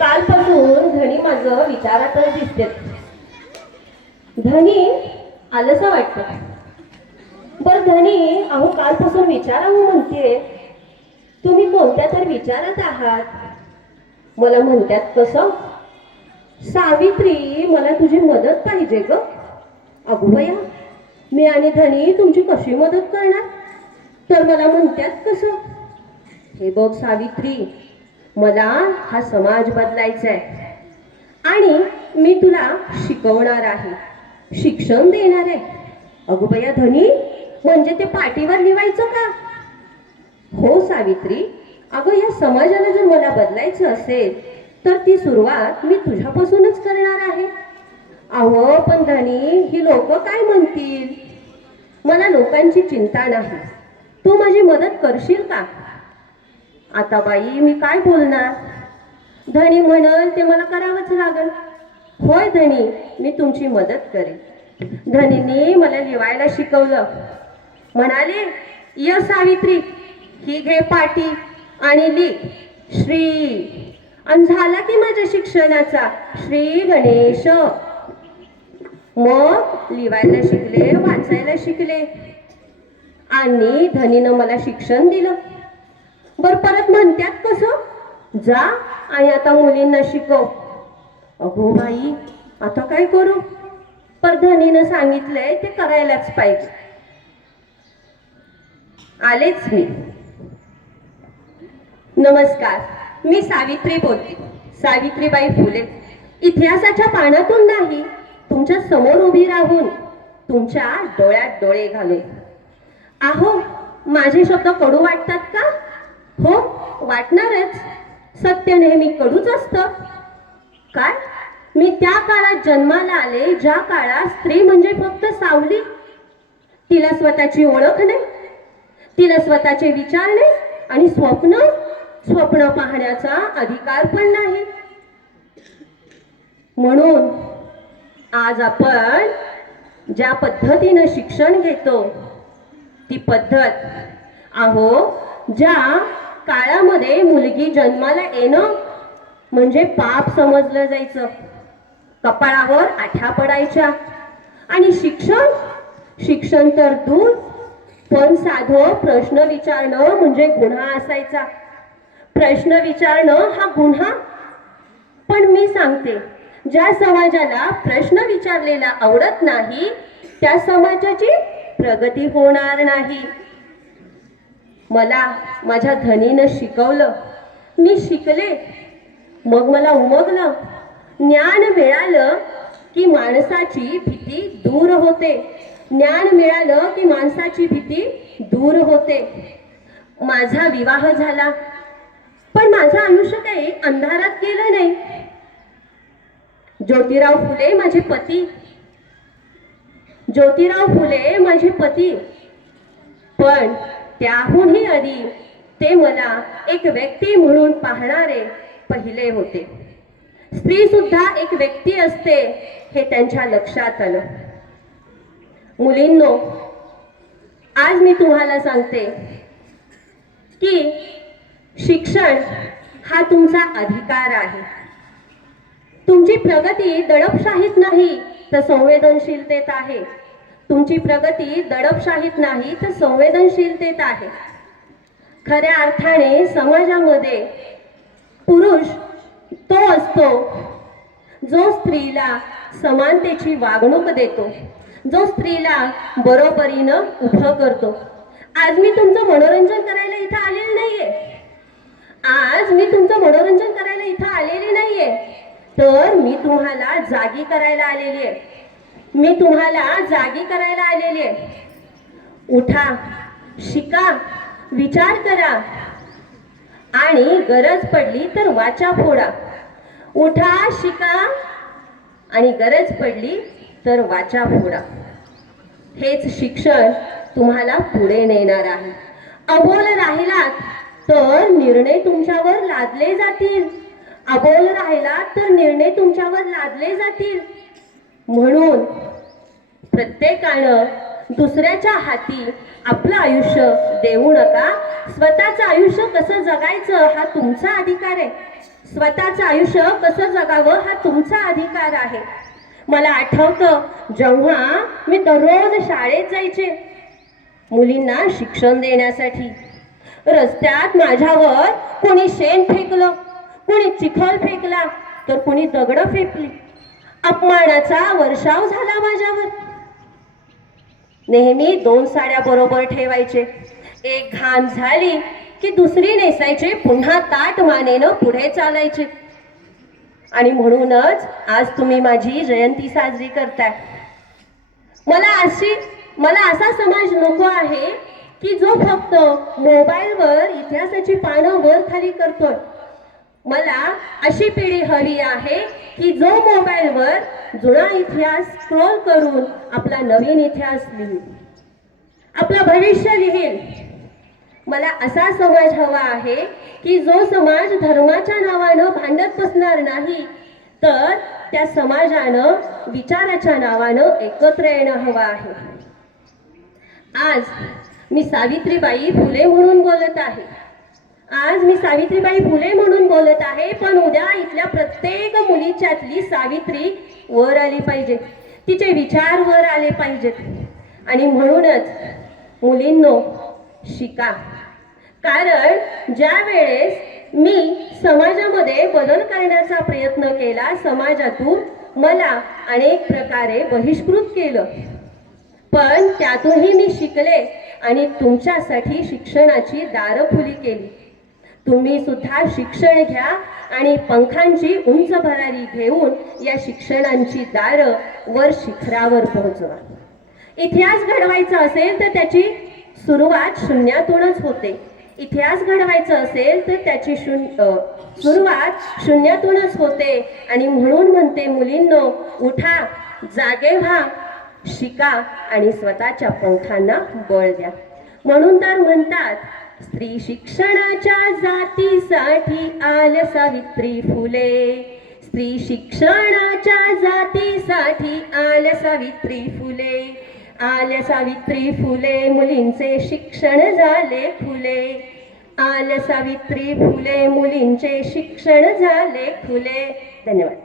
कालपासून धनी माझं विचारातच दिसते. धनी आलंस वाटतं. बर धनी, अहो कालपासून विचारावं म्हणते. तुम्ही कोणत्या तर विचारात आहात. मला म्हणतात कसं? सावित्री, मला तुझी मदत पाहिजे ग. अगो बया, मी आणि धनी तुमची कशी मदत करणार? तर मला म्हणतात कसं? हे बघ सावित्री, मला हा समाज बदलायचा आहे आणि मी तुला शिकवणार आहे, शिक्षण देणार आहे. अगो बया धनी, म्हणजे ते पाटीवर लिहायचं का? हो सावित्री, अगं या समाजाला जर मला बदलायचं असेल तर ती सुरुवात मी तुझ्यापासूनच करणार आहे. अहो पण धनी, ही लोक काय म्हणतील? मला लोकांची चिंता नाही. तू माझी मदत करशील का? आता बाई मी काय बोलणार? धनी म्हणल ते मला करावंच लागल. होय धनी, मी तुमची मदत करेन. धनीने मला लिहायला शिकवलं. म्हणाले, य सावित्री, ही घे पाटी आणि लिह श्री. आणि झाला की माझ्या शिक्षणाचा श्री गणेश. मग लिहायला शिकले, वाचायला शिकले आणि धनीनं मला शिक्षण दिलं. बर परत म्हणतात कसं? जा आणि आता मुलींना शिकव. अगो बाई, आता काय करू? पर धनीनं सांगितलंय ते करायलाच पाहिजे. आलेच मी. नमस्कार, मी सावित्री बोलते, सावित्रीबाई फुले. इतिहासाच्या पानातून नाही, तुमच्या समोर उभी राहून, तुमच्या डोळ्यात डोळे घालून. आहो, माझे शब्द कडू वाटतात का? हो, वाटणारच. सत्य नेहमी कडूच असतं. काय? मी त्या काळात जन्माला आले ज्या काळात स्त्री म्हणजे फक्त सावली. तिला स्वतःची ओळख नाही, तिला स्वतःचे विचार नाही आणि स्वप्न पाहण्याचा अधिकार पण नाही. म्हणून आज आपण ज्या पद्धतीनं शिक्षण घेतो ती पद्धत, अहो ज्या काळामध्ये मुलगी जन्माला येणं म्हणजे पाप समजलं जायचं, कपाळावर आठ्या पडायच्या. आणि शिक्षण तर दूर, पण साधं प्रश्न विचारणं म्हणजे गुन्हा असायचा. प्रश्न विचारणं हा गुन्हा. पण मी सांगते, ज्या समाजाला प्रश्न विचारलेला आवडत नाही त्या समाजाची प्रगती होणार नाही. मला माझ्या धनीनं शिकवलं, मी शिकले, मग मला उमगलं. ज्ञान मिळालं की माणसाची भीती दूर होते. ज्ञान मिळालं की माणसाची भीती दूर होते. माझा विवाह झाला, पण माझं आयुष्य काही अंधारात गेलं नाही. ज्योतिराव फुले माझे पती, ज्योतिराव फुले माझे पती. पण त्याहूनही आधी ते मला एक व्यक्ती म्हणून पाहणारे पहिले होते. स्त्री सुद्धा एक व्यक्ती असते हे त्यांच्या लक्षात आलं. मुलींनो, आज मी तुम्हाला सांगते की शिक्षण हा तुमचा अधिकार आहे. तुमची प्रगती दडपशाहीत नाही तर संवेदनशीलतेत आहे. तुमची प्रगती दडपशाहीत नाही तर संवेदनशीलतेत आहे. खऱ्या अर्थाने समाजामध्ये पुरुष तो असतो जो स्त्रीला समानतेची वागणूक देतो, जो स्त्रीला बरोबरीनं उभं करतो. आज मी तुमचं मनोरंजन करायला इथं आलेले नाहीये. आज मी तुमचं मनोरंजन करायला इथं आलेले नाहीये, तर मी तुम्हाला जागी करायला आलेली आहे. मी तुम्हाला जागी करायला आलेली आहे. उठा, शिका, विचार करा आणि गरज पडली तर वाचा फोडा. उठा, शिका आणि गरज पडली तर वाचा फोडा. हेच शिक्षण तुम्हाला पुढे नेणार आहे. अबोल राहिलात तर निर्णय तुमच्यावर लादले जातील. अबोल राहिलात तर निर्णय तुमच्यावर लादले जातील. म्हणून प्रत्येकानं दुसऱ्याच्या हाती आपलं आयुष्य देऊ नका. स्वतःचं आयुष्य कसं जगायचं हा तुमचा अधिकार आहे. स्वतःचं आयुष्य कसं जगावं हा तुमचा अधिकार आहे. मला आठवतं जेव्हा मी दररोज शाळेत जायचे मुलींना शिक्षण देण्यासाठी. रस्त्यात माझ्यावर कोणी शेण फेकलं, कोणी चिखल फेकला, तर कोणी दगडं फेकली. अपमानाचा वर्षाव झाला माझ्यावर. नेहमी 2 साड्या बरोबर ठेवायचे. एक घाण झाली की दुसरी नेसायचे, पुन्हा ताट मानेनं पुढे चालायचे. आणि म्हणूनच आज तुम्ही माझी जयंती साजरी करताय. मला असा समाज नको आहे की जो फक्त मोबाईलवर इतिहासाची पानं वर खाली करतोय. मला अशी पिढी हवी आहे की जो मोबाईलवर जुना इतिहास स्क्रोल करून आपला नवीन इतिहास लिहिल, आपलं भविष्य लिहिल. मला असा समाज हवा आहे की जो समाज धर्माच्या नावानं भांडत बसणार नाही, तर त्या समाजानं विचाराच्या नावानं एकत्र येणं हवं आहे. आज मी सावित्रीबाई फुले म्हणून बोलत आहे. पण उद्या इथल्या प्रत्येक मुलीच्यातली सावित्री वर आली पाहिजे, तिचे विचार वर आले पाहिजेत. आणि म्हणूनच मुलींनो, शिका. कारण ज्या वेळेस मी समाजामध्ये बदल करण्याचा प्रयत्न केला, समाजातून मला अनेक प्रकारे बहिष्कृत केलं, पण त्यातूनही मी शिकले आणि तुमच्यासाठी शिक्षणाची दारं खुली केली. तुम्ही सुद्धा शिक्षण घ्या आणि पंखांची उंच भरारी घेऊन या शिक्षणांची दारं वर शिखरावर पोहोचवा. इतिहास घडवायचा असेल तर त्याची सुरुवात शून्यातूनच होते. इतिहास घडवायचा असेल तर त्याची सुरुवात शून्यातूनच होते. आणि म्हणून म्हणते मुलींनो, उठा, जागे व्हा, शिका आणि स्वतःच्या पंखांना बळ द्या. म्हणून तर म्हणतात, स्त्री शिक्षणाच्या जातीसाठी आल्या सावित्री फुले. स्त्री शिक्षणाच्या जातीसाठी आल्या सावित्री फुले. आल्या सावित्री फुले, मुलींचे शिक्षण झाले खुले. आल्या सावित्री फुले, मुलींचे शिक्षण झाले खुले. धन्यवाद.